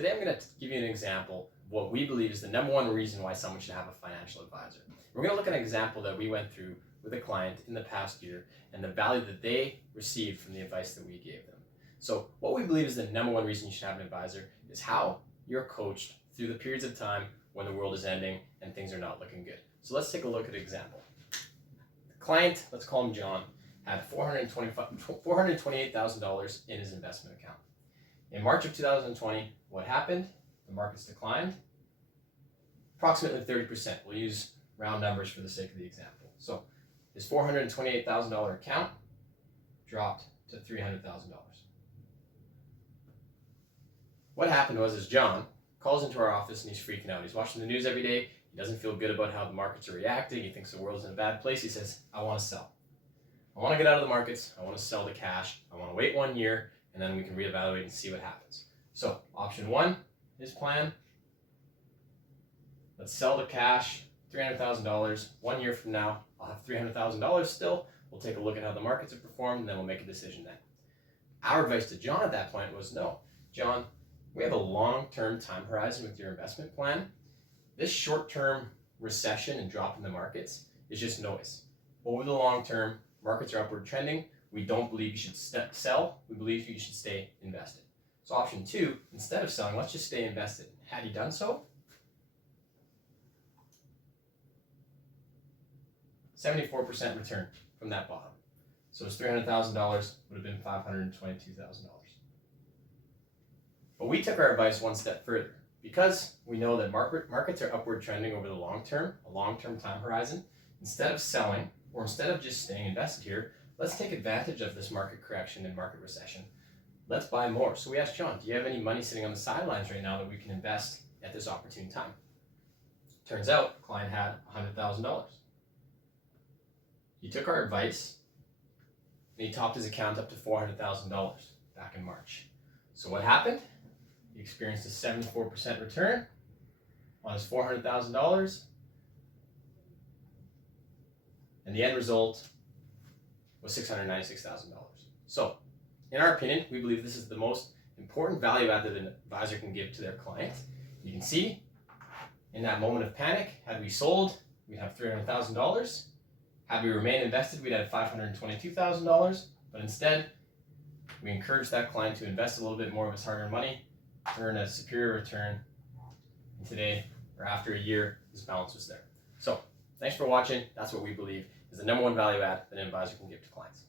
Today I'm going to give you an example of what we believe is the number one reason why someone should have a financial advisor. We're going to look at an example that we went through with a client in the past year and the value that they received from the advice that we gave them. So what we believe is the number one reason you should have an advisor is how you're coached through the periods of time when the world is ending and things are not looking good. So let's take a look at an example. The client, let's call him John, had $428,000 in his investment account. In March of 2020, what happened? The markets declined approximately 30%. We'll use round numbers for the sake of the example. So his $428,000 account dropped to $300,000. What happened was John calls into our office and he's freaking out. He's watching the news every day. He doesn't feel good about how the markets are reacting. He thinks the world's in a bad place. He says, I want to sell. I want to get out of the markets. I want to sell the cash. I want to wait 1 year and then we can reevaluate and see what happens. So option one, his plan, let's sell the cash, $300,000. 1 year from now, I'll have $300,000 still. We'll take a look at how the markets have performed and then we'll make a decision then. Our advice to John at that point was, no, John, we have a long-term time horizon with your investment plan. This short-term recession and drop in the markets is just noise. Over the long term, markets are upward trending. We don't believe you should sell. We believe you should stay invested. So option two, instead of selling, let's just stay invested. Had he done so, 74% return from that bottom. So his $300,000 would have been $522,000. But we took our advice one step further. Because we know that markets are upward trending over the long term, a long-term time horizon, instead of selling or instead of just staying invested here, let's take advantage of this market correction and market recession. Let's buy more. So we asked John, do you have any money sitting on the sidelines right now that we can invest at this opportune time? Turns out the client had $100,000. He took our advice and he topped his account up to $400,000 back in March. So what happened? He experienced a 74% return on his $400,000. And the end result was $696,000. So, in our opinion, we believe this is the most important value add that an advisor can give to their client. You can see in that moment of panic, had we sold, we'd have $300,000. Had we remained invested, we'd have $522,000. But instead, we encouraged that client to invest a little bit more of his hard-earned money, earn a superior return, and today, or after a year, his balance was there. So, thanks for watching. That's what we believe is the number one value add that an advisor can give to clients.